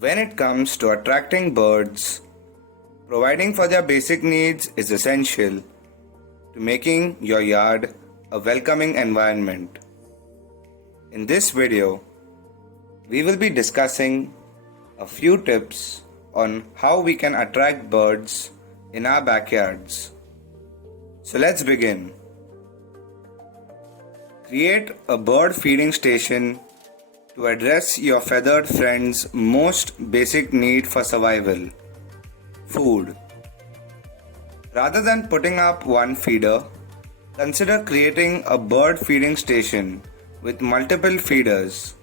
When it comes to attracting birds, providing for their basic needs is essential to making your yard a welcoming environment. In this video, we will be discussing a few tips on how we can attract birds in our backyards. So let's begin. Create a bird feeding station to address your feathered friend's most basic need for survival: food. Rather than putting up one feeder, consider creating a bird feeding station with multiple feeders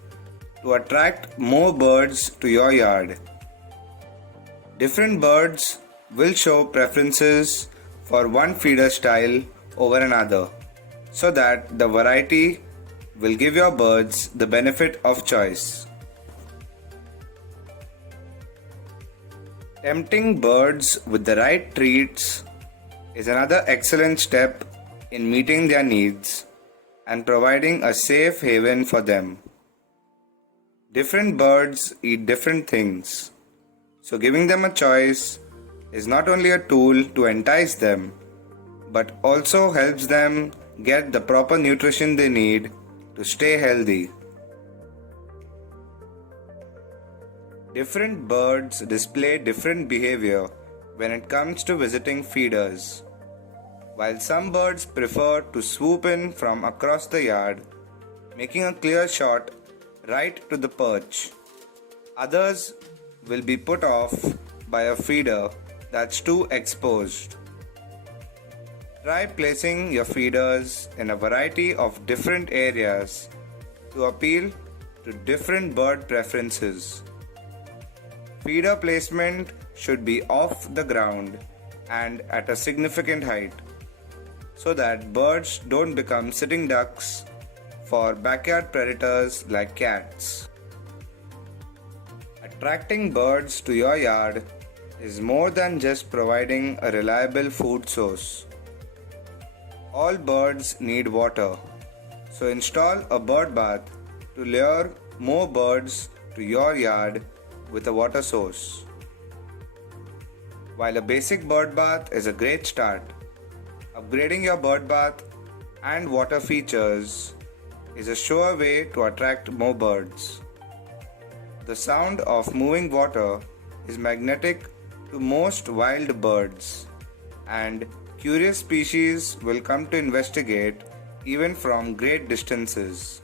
to attract more birds to your yard. Different birds will show preferences for one feeder style over another, so that the variety will give your birds the benefit of choice. Tempting birds with the right treats is another excellent step in meeting their needs and providing a safe haven for them. Different birds eat different things, so giving them a choice is not only a tool to entice them, but also helps them get the proper nutrition they need to stay healthy. Different birds display different behavior when it comes to visiting feeders. While some birds prefer to swoop in from across the yard, making a clear shot right to the perch, others will be put off by a feeder that's too exposed. Try placing your feeders in a variety of different areas to appeal to different bird preferences. Feeder placement should be off the ground and at a significant height, so that birds don't become sitting ducks for backyard predators like cats. Attracting birds to your yard is more than just providing a reliable food source. All birds need water, so install a bird bath to lure more birds to your yard with a water source. While a basic bird bath is a great start, upgrading your bird bath and water features is a sure way to attract more birds. The sound of moving water is magnetic to most wild birds, and curious species will come to investigate even from great distances.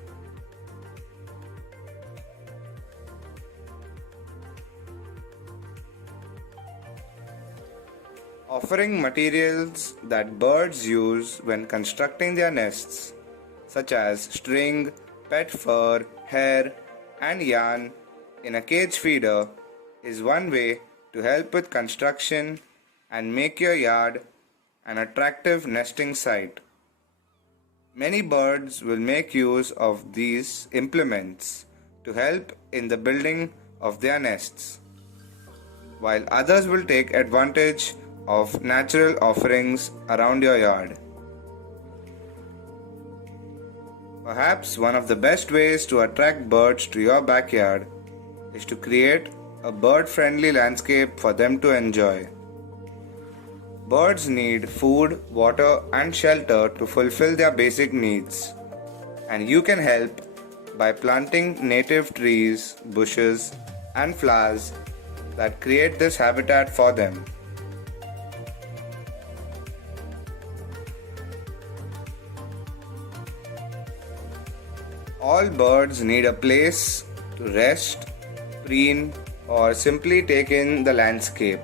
Offering materials that birds use when constructing their nests, such as string, pet fur, hair, and yarn in a cage feeder, is one way to help with construction and make your yard an attractive nesting site. Many birds will make use of these implements to help in the building of their nests, while others will take advantage of natural offerings around your yard. Perhaps one of the best ways to attract birds to your backyard is to create a bird-friendly landscape for them to enjoy. Birds need food, water, and shelter to fulfill their basic needs, and you can help by planting native trees, bushes, and flowers that create this habitat for them. All birds need a place to rest, preen, or simply take in the landscape.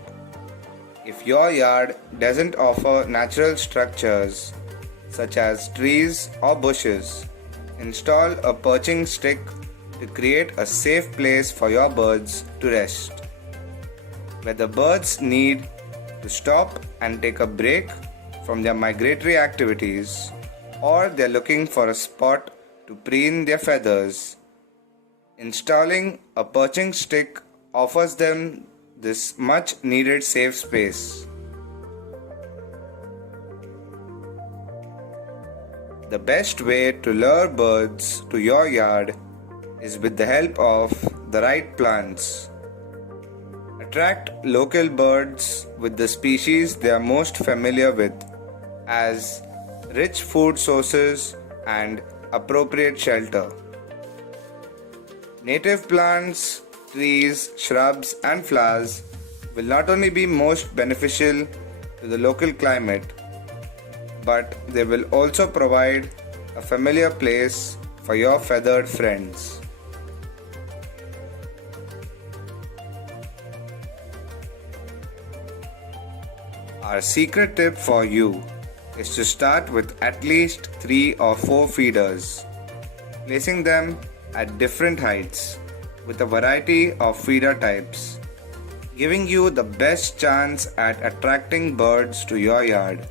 If your yard doesn't offer natural structures such as trees or bushes, install a perching stick to create a safe place for your birds to rest. Whether birds need to stop and take a break from their migratory activities, or they're looking for a spot to preen their feathers, installing a perching stick offers them this much needed safe space. The best way to lure birds to your yard is with the help of the right plants. Attract local birds with the species they are most familiar with, as rich food sources and appropriate shelter. Native plants, trees, shrubs, and flowers will not only be most beneficial to the local climate, but they will also provide a familiar place for your feathered friends. Our secret tip for you is to start with at least 3 or 4 feeders, placing them at different heights with a variety of feeder types, giving you the best chance at attracting birds to your yard.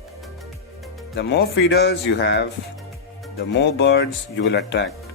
The more feeders you have, the more birds you will attract.